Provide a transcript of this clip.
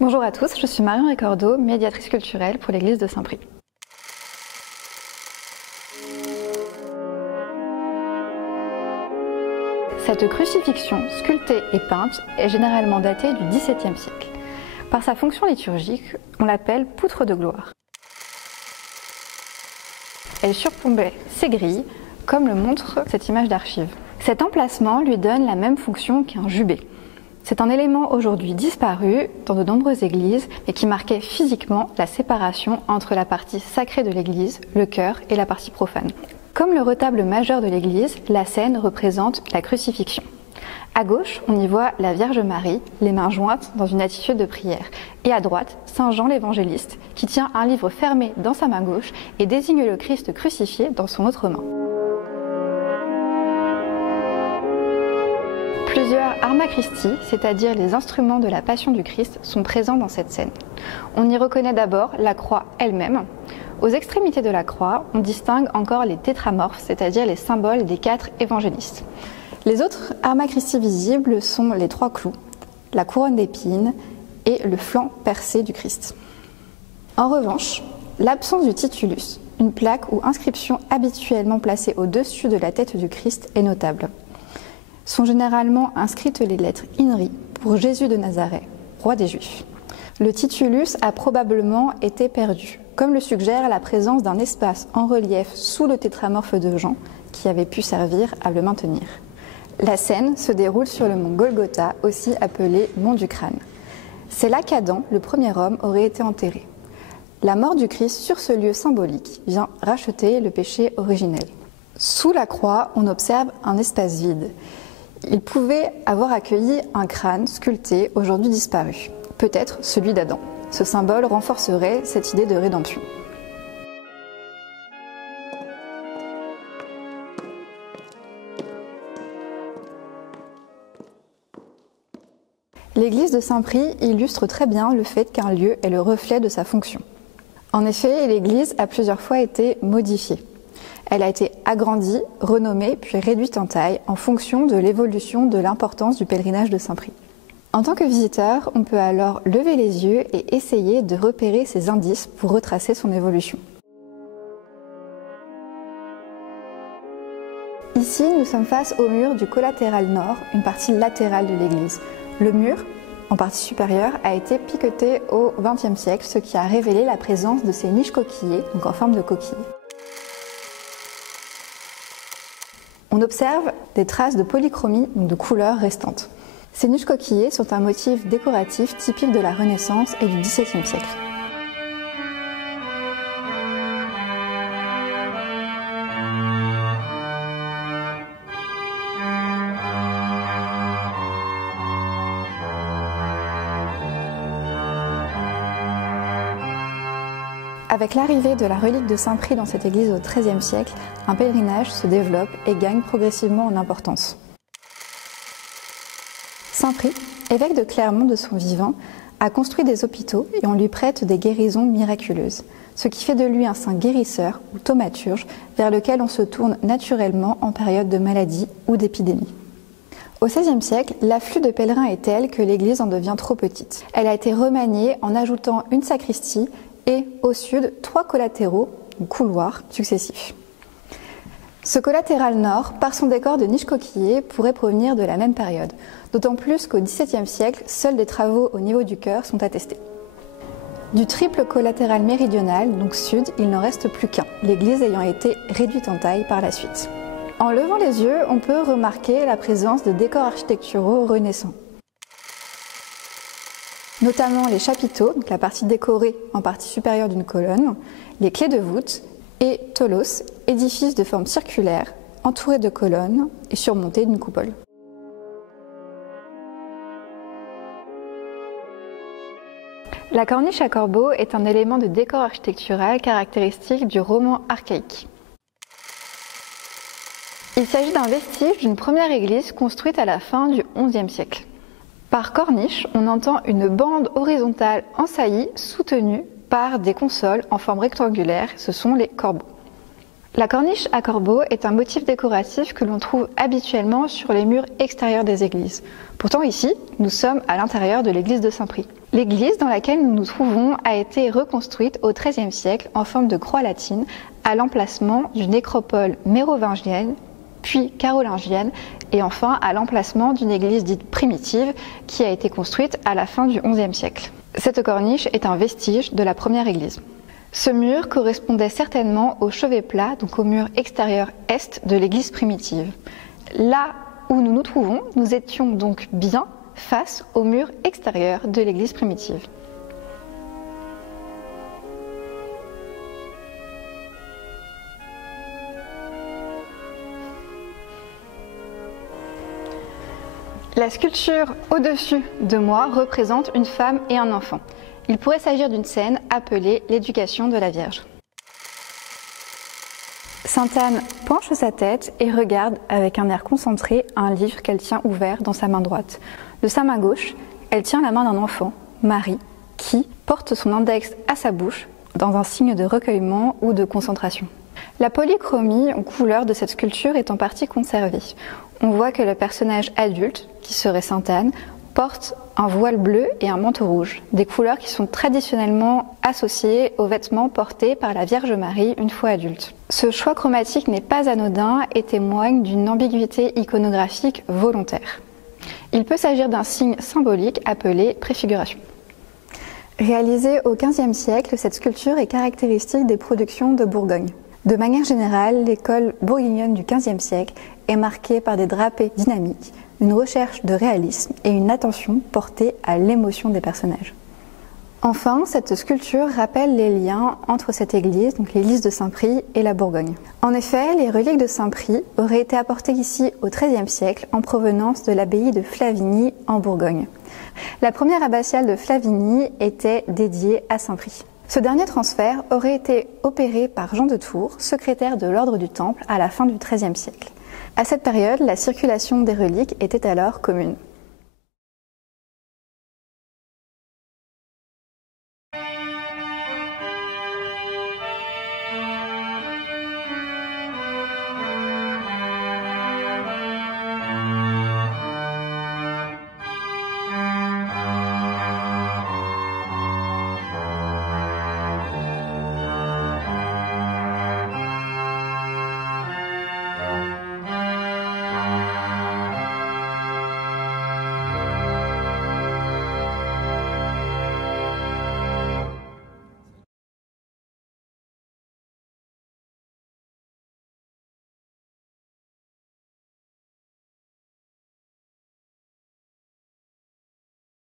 Bonjour à tous, je suis Marion Ricordo, médiatrice culturelle pour l'église de Saint-Prix. Cette crucifixion sculptée et peinte est généralement datée du XVIIe siècle. Par sa fonction liturgique, on l'appelle poutre de gloire. Elle surplombait ses grilles, comme le montre cette image d'archive. Cet emplacement lui donne la même fonction qu'un jubé. C'est un élément aujourd'hui disparu dans de nombreuses églises, mais qui marquait physiquement la séparation entre la partie sacrée de l'église, le chœur, et la partie profane. Comme le retable majeur de l'église, la scène représente la crucifixion. À gauche, on y voit la Vierge Marie, les mains jointes dans une attitude de prière. Et à droite, Saint Jean l'évangéliste, qui tient un livre fermé dans sa main gauche et désigne le Christ crucifié dans son autre main. Plusieurs arma Christi, c'est-à-dire les instruments de la Passion du Christ, sont présents dans cette scène. On y reconnaît d'abord la croix elle-même. Aux extrémités de la croix, on distingue encore les tétramorphes, c'est-à-dire les symboles des 4 évangélistes. Les autres arma Christi visibles sont les 3 clous, la couronne d'épines et le flanc percé du Christ. En revanche, l'absence du titulus, une plaque ou inscription habituellement placée au-dessus de la tête du Christ, est notable. Sont généralement inscrites les lettres INRI pour Jésus de Nazareth, roi des Juifs. Le titulus a probablement été perdu, comme le suggère la présence d'un espace en relief sous le tétramorphe de Jean, qui avait pu servir à le maintenir. La scène se déroule sur le mont Golgotha, aussi appelé mont du crâne. C'est là qu'Adam, le premier homme, aurait été enterré. La mort du Christ sur ce lieu symbolique vient racheter le péché originel. Sous la croix, on observe un espace vide. Il pouvait avoir accueilli un crâne sculpté, aujourd'hui disparu, peut-être celui d'Adam. Ce symbole renforcerait cette idée de rédemption. L'église de Saint-Prix illustre très bien le fait qu'un lieu est le reflet de sa fonction. En effet, l'église a plusieurs fois été modifiée. Elle a été agrandie, renommée, puis réduite en taille en fonction de l'évolution de l'importance du pèlerinage de Saint-Prix. En tant que visiteur, on peut alors lever les yeux et essayer de repérer ces indices pour retracer son évolution. Ici, nous sommes face au mur du collatéral nord, une partie latérale de l'église. Le mur, en partie supérieure, a été piqueté au XXe siècle, ce qui a révélé la présence de ces niches coquillées, donc en forme de coquille. On observe des traces de polychromie, donc de couleurs restantes. Ces niches coquillées sont un motif décoratif typique de la Renaissance et du XVIIe siècle. Avec l'arrivée de la relique de Saint-Prix dans cette église au XIIIe siècle, un pèlerinage se développe et gagne progressivement en importance. Saint-Prix, évêque de Clermont de son vivant, a construit des hôpitaux et on lui prête des guérisons miraculeuses, ce qui fait de lui un saint guérisseur ou thaumaturge vers lequel on se tourne naturellement en période de maladie ou d'épidémie. Au XVIe siècle, l'afflux de pèlerins est tel que l'église en devient trop petite. Elle a été remaniée en ajoutant une sacristie et au sud 3 collatéraux, ou couloirs, successifs. Ce collatéral nord, par son décor de niches coquillées, pourrait provenir de la même période, d'autant plus qu'au XVIIe siècle, seuls des travaux au niveau du chœur sont attestés. Du triple collatéral méridional, donc sud, il n'en reste plus qu'un, l'église ayant été réduite en taille par la suite. En levant les yeux, on peut remarquer la présence de décors architecturaux renaissants. Notamment les chapiteaux, donc la partie décorée en partie supérieure d'une colonne, les clés de voûte et Tholos, édifice de forme circulaire, entouré de colonnes et surmonté d'une coupole. La corniche à corbeau est un élément de décor architectural caractéristique du roman archaïque. Il s'agit d'un vestige d'une première église construite à la fin du XIe siècle. Par corniche, on entend une bande horizontale en saillie soutenue par des consoles en forme rectangulaire, ce sont les corbeaux. La corniche à corbeau est un motif décoratif que l'on trouve habituellement sur les murs extérieurs des églises. Pourtant ici, nous sommes à l'intérieur de l'église de Saint-Prix. L'église dans laquelle nous nous trouvons a été reconstruite au XIIIe siècle en forme de croix latine à l'emplacement d'une nécropole mérovingienne, puis carolingienne et enfin à l'emplacement d'une église dite primitive qui a été construite à la fin du XIe siècle. Cette corniche est un vestige de la première église. Ce mur correspondait certainement au chevet plat, donc au mur extérieur est de l'église primitive. Là où nous nous trouvons, nous étions donc bien face au mur extérieur de l'église primitive. La sculpture au-dessus de moi représente une femme et un enfant. Il pourrait s'agir d'une scène appelée l'éducation de la Vierge. Sainte Anne penche sa tête et regarde avec un air concentré un livre qu'elle tient ouvert dans sa main droite. De sa main gauche, elle tient la main d'un enfant, Marie, qui porte son index à sa bouche dans un signe de recueillement ou de concentration. La polychromie en couleur de cette sculpture est en partie conservée. On voit que le personnage adulte, qui serait Sainte Anne, porte un voile bleu et un manteau rouge, des couleurs qui sont traditionnellement associées aux vêtements portés par la Vierge Marie une fois adulte. Ce choix chromatique n'est pas anodin et témoigne d'une ambiguïté iconographique volontaire. Il peut s'agir d'un signe symbolique appelé préfiguration. Réalisée au XVe siècle, cette sculpture est caractéristique des productions de Bourgogne. De manière générale, l'école bourguignonne du XVe siècle est marquée par des drapés dynamiques, une recherche de réalisme et une attention portée à l'émotion des personnages. Enfin, cette sculpture rappelle les liens entre cette église, donc l'église de Saint-Prix, et la Bourgogne. En effet, les reliques de Saint-Prix auraient été apportées ici au XIIIe siècle en provenance de l'abbaye de Flavigny en Bourgogne. La première abbatiale de Flavigny était dédiée à Saint-Prix. Ce dernier transfert aurait été opéré par Jean de Tours, secrétaire de l'ordre du Temple à la fin du XIIIe siècle. À cette période, la circulation des reliques était alors commune.